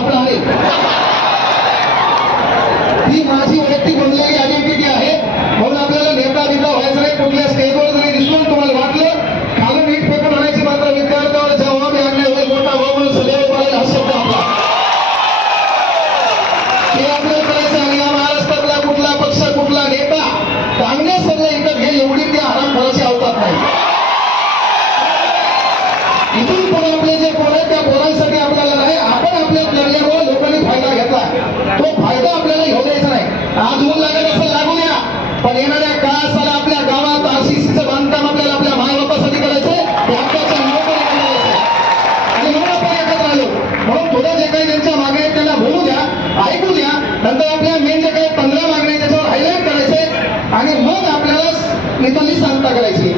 आपणाने ही माझी वैयक्तिक बनलेली पण येणाऱ्या काळात साला आपल्या गावात आशिषीचं बांधकाम आपल्याला आपल्या मायबापासाठी करायचंय ते हक्काच्या मुलाकडे करायचंय. आणि म्हणून आपण एकत्र आलो. म्हणून थोडं जे काही त्यांच्या मागण्या आहेत त्यांना बोलू द्या ऐकू द्या. नंतर आपल्या मेन जे काही पंधरा मागण्या त्याच्यावर हायलाईट करायचे. आणि मग आपल्याला निकाली सांगता करायची.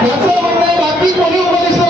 Pasó a mandar a Pico López